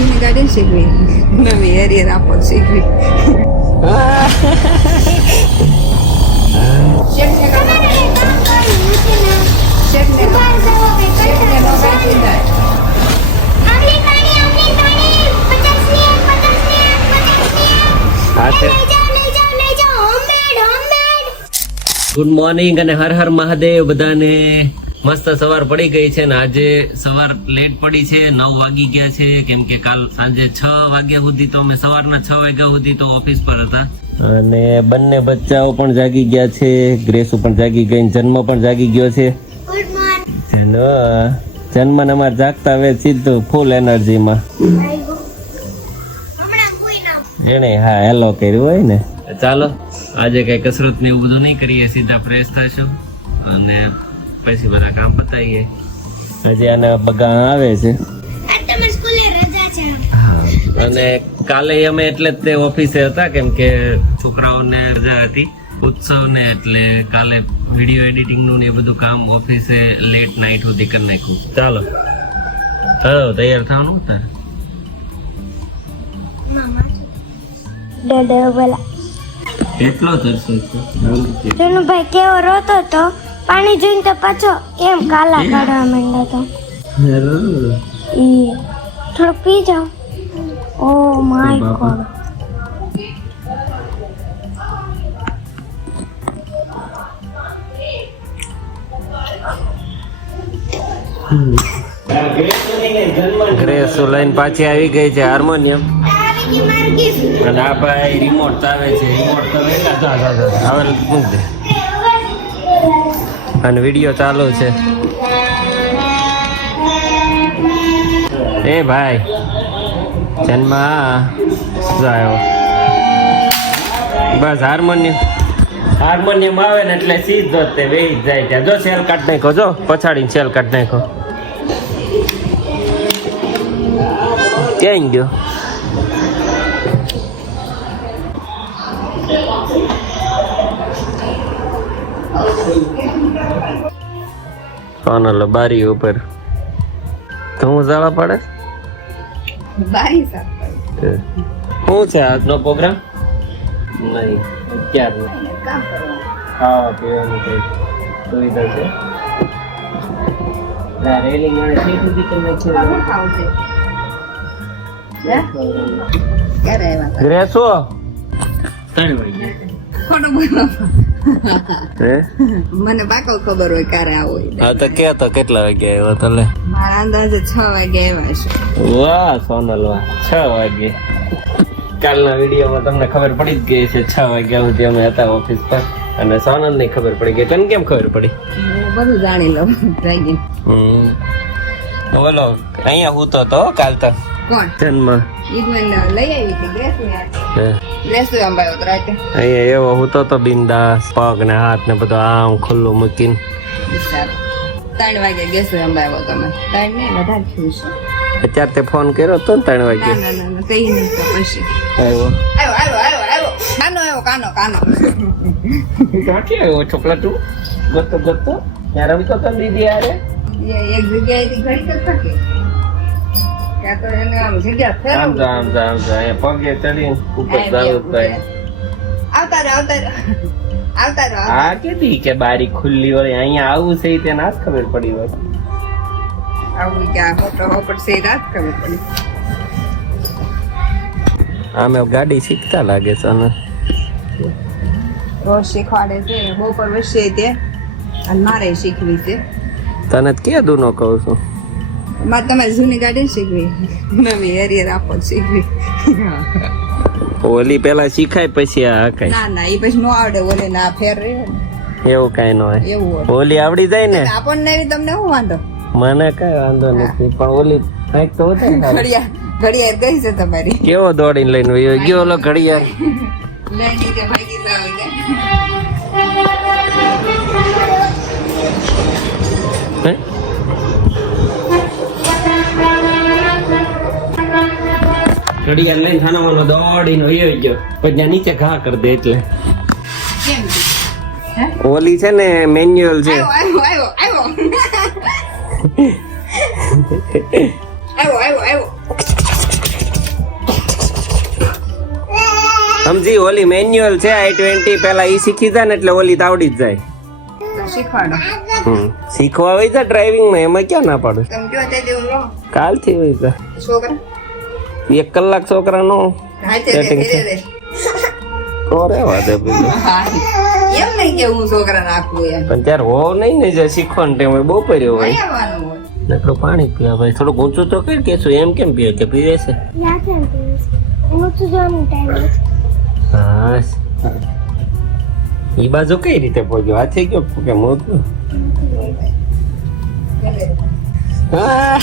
જૂની ગાડી શીખવી. નવી હેરિયર આપો શીખવી. હા ગુડ મોર્નિંગ અને હર હર મહાદેવ બધાને. મસ્ત સવાર પડી ગઈ છે ને આજે સવાર લેટ પડી છે નવ વાગી ગયા છે. કેમ કે કાલ સાંજે છ વાગ્યા સુધી તો અમે સવારના છ વાગ્યા સુધી તો ઓફિસ પર હતા. અને બંને બચ્ચાઓ પણ જાગી ગયા છે ગ્રેસુ પણ જાગી ગઈ ને જન્મ પણ જાગી ગયો છે. હેલો જન્મ ને અમારે જાગતા હવે સીધું ફૂલ એનર્જીમાં એને હા હેલો કર્યું હોય ને. ચાલો. આજે કઈ કસરત ને એવું બધું નહીં કરીએ સીધા ફ્રેશ થશું અને પછી બધા કામ પતાવીએ. આજે આના બગા આવે છે. હા. અને કાલે અમે એટલે જ તે ઓફિસે હતા કેમ કે છોકરાઓને રજા હતી ઉત્સવ ને એટલે કાલે વીડિયો એડિટિંગનું ને એ બધું કામ ઓફિસે લેટ નાઇટ સુધી કરી નાખ્યું. ચાલો. હા તૈયાર થવાનું તારે? કેટલો તરસો છે? ભાઈ કેવો રોતો તો? પાણી જોઈને તો પાછો એમ કાલા કાઢવા માંડ્યો તો. ઈ થોડુંક પી જાઓ. Oh my. ગોડ. ગ્રેસો લઈને પાછી આવી ગઈ છે હાર્મોનિયમ. અને આ ભાઈ રિમોટ આવે છે. રિમોટ તો વેલા હવે મૂક દે અને વીડિયો ચાલુ છે. એ ભાઈ જન્મ. શું આવ્યો? બસ હાર્મોનિયમ. હાર્મોનિયમ આવે ને એટલે સીધો જ તે વેઈ જાય ત્યાં. જો સેલ કાઢ નાખો જો. પછાડીને સેલ કાઢ નાખો ક્યાં ગયો? કોણ બારી ઉપર? તો હું ઝાડા પડે. બારી શું છે આજનો પ્રોગ્રામ? નહીં ક્યારે. ખાવા પીવાનું કઈ સુવિધા છે? રેલિંગ અને સીટ સુધી કેમ છે. ક્યારે આવ્યા ગ્રેસો ત્રણ વાગે. ખોટું બોલો. હે? મને પાકો ખબર હોય ક્યારે આવો હોય. હા તો કે તો કેટલા વાગે આવ્યો તલે મારા અંદાજે છ વાગે આવ્યા છે. વાહ સોનલ વાહ. છ વાગે. કાલના વિડીયોમાં તમને ખબર પડી જ ગઈ છે છ વાગ્યા સુધી અમે હતા ઓફિસ પર. અને સોનલ ને ખબર પડી ગઈ. તને કેમ ખબર પડી? બધું જાણી લઉં હમ. બોલો અહીંયા હું તો કાલ તો. કોણ? જન્મ. લઈ આવી હતી. ગ્રેસું અહીંયા એવો હું તો બિંદાસ પગ ને હાથ ને બધું આમ ખુલ્લું મૂકીને. ત્રણ વાગે ગેસું અંબાયો તમે ત્રણ નહીં વધારે થયું છે અત્યારે તે ફોન કર્યો તો ને ત્રણ વાગે ના ના ના કઈ નહીં તો પછી આવ્યો આવ્યો આવ્યો આવ્યો આવ્યો કાનો આવ્યો કાનો કાનો ક્યાંથી આવ્યો છોકરા તું ગતો ગતો ત્યારે તો દીદી આરે એક જગ્યાએથી ઘડી કરતા કે ત્યાં તો એને આમ જગ્યા આમ. તો આમ તો આમ તો. પગે ચડી ઉપર જાવું થાય આવતા રહો આવતા રહો આવતા રહો આ કેતી કે બારી ખુલ્લી હોય? અહીંયા આવું છે તે ના ખબર પડી હોય. આવું ક્યાં ફોટો હોપટ છે રાત ખબર પડી. આમે ગાડી શીખતા લાગે છે રોજ શીખવાડે છે. બપોર વચ્ચે તે અને મારે શીખવી છે. તને કે દૂનો કહું છું? મારે તમારી જૂની ગાડી શીખવી. નવી હેરિયર આપો શીખવી. ઓલી પેલા શીખાય પછી આ કઈ. ના ના એ પછી નો આવડે ઓલી ના ફેર રહ્યો એવું કઈ ન હોય. એવું ઓલી આવડી જાય ને? આપણને તમને શું વાંધો? મને કઈ વાંધો નથી પણ ઓલી કંઈક તો ઘડિયાળ ઘડિયાળ ગઈ છે તમારી. કેવો દોડીને લઈને વયો ગયો ઓલો ઘડિયાળ? લઈને કે ભાગી જાવ હે? ઘડિયાળ લઈને ખાનાવાનો દોડીને વયો ગયો. પણ નીચે ઘા કરી દે એટલે. ઓલી છે ને મેન્યુઅલ છે. સમજી ઓલી મેન્યુઅલ છે આઈ ટ્વેન્ટી. પેલા ઈ શીખી જાય ને એટલે ઓલી તાવડી જ જાય. શીખવાડો. શીખવા હોય છે ડ્રાઇવિંગમાં એમાં ક્યાં ના પાડે? કાલથી હોય છે છોકરા? એક કલાક છોકરાનો સેટિંગ છે. દે વાદે હા એમ નહીં કે હું છોકરા નાખું એમ. પણ ત્યારે હોવ નહીં ને જે શીખવાનું ટાઈમ હોય બહુ નહીં હોય. નકરો પાણી પીવા ભાઈ થોડુંક ઊંચું તો કર કે શું એમ કેમ પીવે કે પીવે છે? હું હા ઈ બાજુ કઈ રીતે પહોંચ્યો હાથે ગયો કે મોતું હા.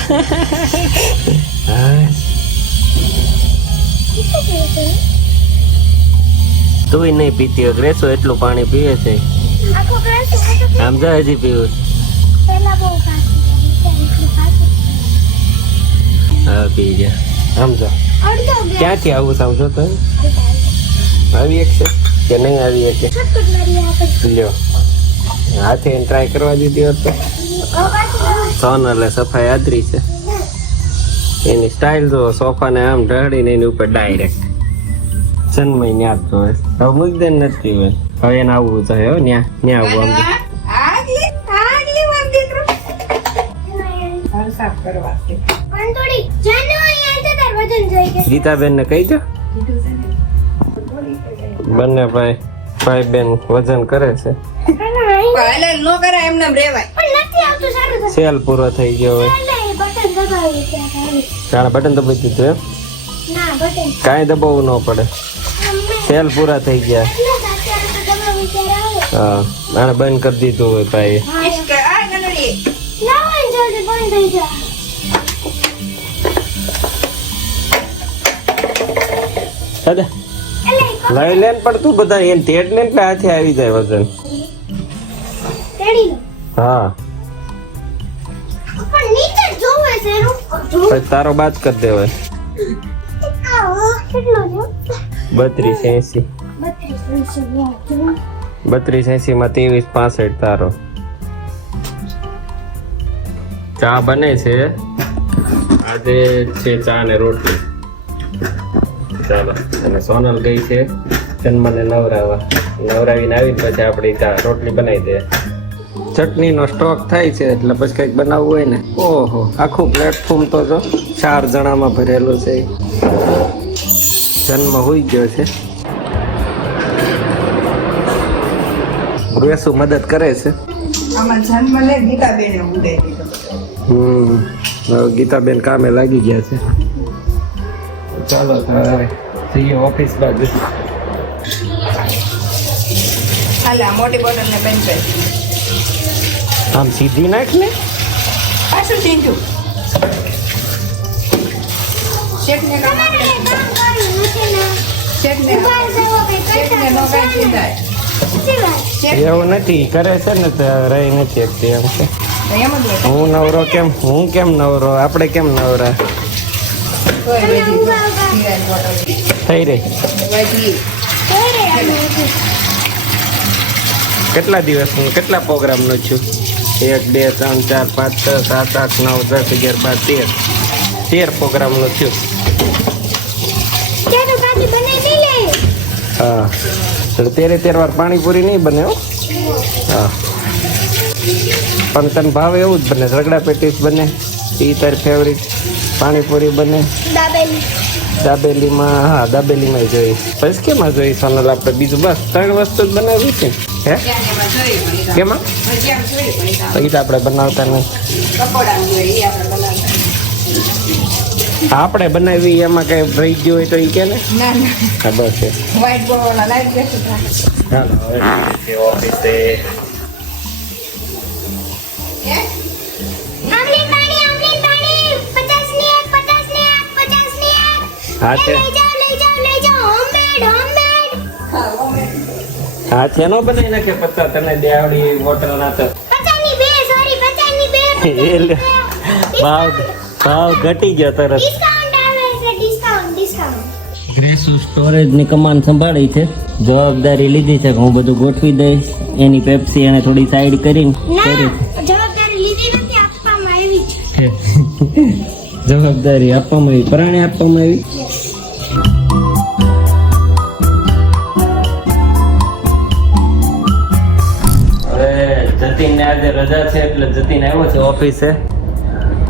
તુંય નહીં પીતી ગ્રેસો એટલું પાણી પીવે છે. તો આમ જા હજી પીવું. હા પી આમ જા અડધો ક્યાંથી આવું સમજો તો? આવી એક છે કે નહીં આવી એક લ્યો. હાથે ટ્રાય કરવા દીધી હોત તો. એટલે સફાઈ આદરી છે. એની સ્ટાઇલ જો સોફાને આમ ઢળીને એની ઉપર ડાયરેક્ટ જન્મય ન્યા જ જોવે હવે મૂકી નથી હોય હવે એને આવવું જોઈએ હો ન્યા ન્યા આવવું આમ આગલી આગલી વાર દીકરો. ઘર સાફ કરવા છે. પણ થોડી જાનો અહીંયા તો તાર વજન જોઈ કે ગીતાબેન ને કહી દો. બંને ભાઈ ભાઈ બેન વજન કરે છે. તો. સેલ પૂરો થઈ ગયો હોય. બટન દબાવી જાણે બટન દબાવી દીધું એમ? ના બટન. કાંઈ દબાવવું ન પડે. સેલ પૂરા થઈ ગયા. હા આને બંધ કરી દીધું હોય ભાઈ લઈ લે પણ તું બધા એમ તેડ ને એટલે હાથે આવી જાય વજન. હા. પછી તારો બાદ કરી દેવાય. બત્રીસ એસી. બત્રીસ એસી માં ત્રેવીસ પાસઠ તારો. ચા બને છે. આજે છે ચા ને રોટલી. ચાલો, અને સોનલ ગઈ છે. જન્મને નવરાવા. નવરાવીને આવીને પછી આપણે ચા રોટલી બનાવી દે. ચટણીનો સ્ટોક થાય છે એટલે પછી કંઈક બનાવવું હોય ને. ઓહો આખું પ્લેટફોર્મ તો જો ચાર જણામાં ભરેલું છે. જન્મ હોઈ ગયો છે. વેસુ મદદ કરે છે. હમ હવે ગીતાબેન કામે લાગી ગયા છે. ચાલો જઈએ ઓફિસ બાજુ. હાલા મોટી બોટલ ને કરી આમ સીધી નાખ ને પાછું ચીંધું કામ એવું નથી કરે છે ને તો રહી નથી શકતી એમ છે હું નવરો કેમ હું કેમ નવરો? આપણે કેમ નવરા? થઈ રહી. કેટલા દિવસ રે કેટલા દિવસનું કેટલા પ્રોગ્રામનું છું? એક બે ત્રણ ચાર પાંચ છ સાત આઠ નવ દસ અગિયાર બાર તેર. તેર પ્રોગ્રામનું થયું. હા. તો તેરે તેર વાર પાણીપુરી નહીં બને હો. હા. પણ તને ભાવ એવું જ બને રગડા પેટીસ બને એ તારી ફેવરિટ પાણીપુરી બને. દાબેલીમાં હા દાબેલીમાં જોઈ પછી કેમાં જોઈ સોનલ આપણે બીજું બસ ત્રણ વસ્તુ જ બનાવી છે. હે? કેમાં? તો આપણે બનાવતા ઈ આપણે બનાવી એમાં કઈ રહી ગયું હોય તો એ કે ને? ખબર છે. ચાલો ઓફિસે આમલી પાણી હા છે નો બનાવી નાખે પત્તા તને દેવડી હોટલ ના તો. 50 બે સોરી 50 બે એ ભાવ ભાવ ઘટી ગયો તરત. ડિસ્કાઉન્ટ આવે છે ડિસ્કાઉન્ટ ડિસ્કાઉન્ટ ગ્રેસુ સ્ટોરેજની કમાન સંભાળી છે. જવાબદારી લીધી છે કે હું બધું ગોઠવી દઈશ. એની પેપ્સી અને થોડી સાઈડ કરીને કરી. જવાબદારી લીધી નથી આપવામાં આવી પ્રાણી છે. જવાબદારી આપવામાં આવી પ્રાણે આપવામાં આવી. આજે રજા છે એટલે જતીન આવ્યો છે ઓફિસે.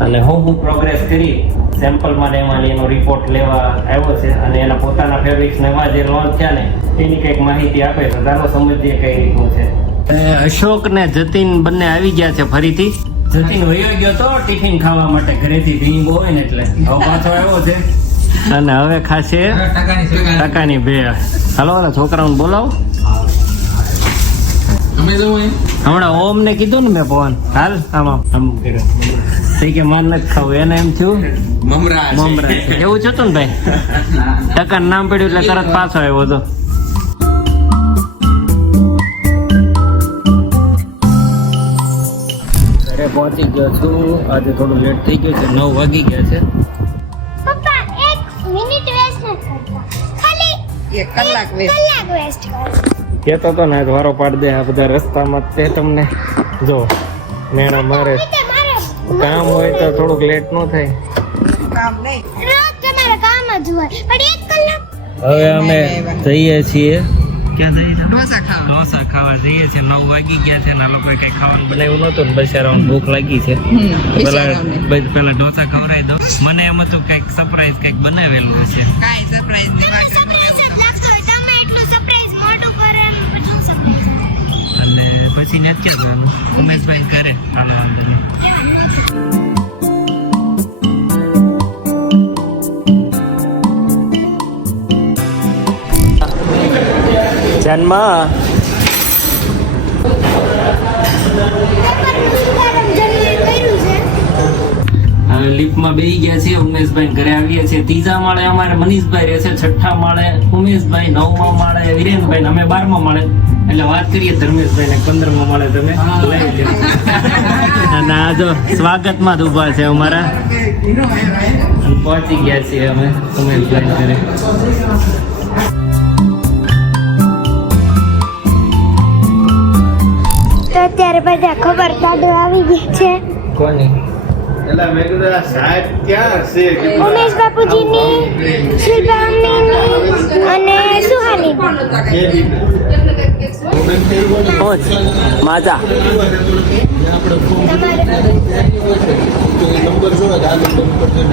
અને હું હું પ્રોગ્રેસ કરી સેમ્પલ માટે એમાં એનો રિપોર્ટ લેવા આવ્યો છે અને એના પોતાના ફેબ્રિક્સ એમાં જે લોન્ચ થયા ને એની કંઈક માહિતી આપે તો ચાલો સમજીએ કઈ રીતનું છે. અશોક ને જતીન બંને આવી ગયા છે ફરીથી. જતીન વયો ગયો તો ટિફિન ખાવા માટે ઘરેથી ભીંગ હોય ને એટલે હવે પાછો આવ્યો છે. અને હવે ખાશે ટકાની બે હાલો હાલો છોકરાઓને બોલાવો. હમણાં ઓમ ને કીધું ને મેં ફોન. હાલ આમ આમ કર્યો. કે માન નથી ખાવું. એને એમ થયું? મમરા છે. મમરા એવું છે ને ભાઈ? ટકા નામ પડ્યું એટલે તરત પાછો આવ્યો હતો. ઘરે પહોંચી ગયો છું. આજે થોડું લેટ થઈ ગયું છે. નવ વાગી ગયા છે. પપ્પા એક મિનિટ વેસ્ટ ન કરતા. ખાલી એક કલાક વેસ્ટ કલાક વેસ્ટ કર કેતો તો ને વારો પાડ દે આ બધા રસ્તામાં તે તમને. જો મેણા મારે કામ હોય તો થોડુંક લેટ ન થાય. કામ નહીં. રોજ તમારે કામ જ હોય. પણ એક કલાક હવે અમે જઈએ છીએ. ઢોસા ખાવા. જઈએ છીએ. નવ વાગી ગયા છે ને આ લોકોએ કઈ ખાવાનું બનાવ્યું નતું ને ભૂખ લાગી છે. પેલા. પેલા ઢોસા ખવડાવી દો મને એમ હતું કંઈક સરપ્રાઈઝ કંઈક બનાવેલું હશે. સરપ્રાઈઝ પછી ને ક્યાં જવાનું ઉમેશભાઈ કરે હાલો વાંધો નહીં જન્મ હવે લિફ્ટમાં બેસી ગયા છે ઉમેશભાઈ ઘરે આવીએ છીએ. ત્રીજા માળે અમારે મનીષભાઈ રહે છે છઠ્ઠા માળે ઉમેશભાઈ નવમા માળે વિરેનભાઈ અમે બારમા માળે એટલે વાત કરીએ ધર્મેશભાઈ ને પંદરમા મળે તમે. અને આ જો સ્વાગતમાં જ ઊભા છે અમારા. અને પહોંચી ગયા છીએ અમે તમે ઘરે તો અત્યારે બધા ખબર દાદુ આવી ગઈ છે. કોની? એલા મેં કીધું આ સાહેબ ક્યાં છે? ઉમેશ બાપુજીની શિલ્પા અને સુહાની. પહોંચ માજા નંબર જોવે આ નંબર પર જે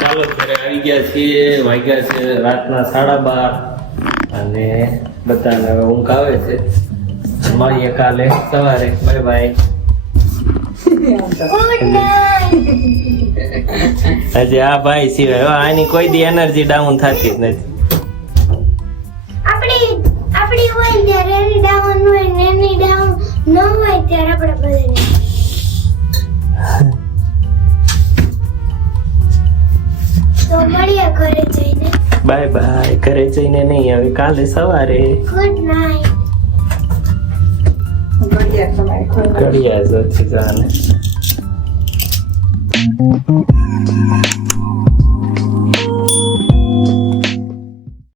ચાલો ઘરે આવી ગયા છીએ વાગ્યા છે રાતના સાડા બાર અને બધાને હવે ઊંઘ આવે છે. મળીએ કાલે સવારે. બાય બાય હજી આ ભાઈ સિવાય આની કોઈ દી એનર્જી ડાઉન થતી જ નથી. જઈને નહીં આવે. કાલે સવારે ગુડ નાઈટ ઘડિયાળ. ઘડિયા જાને.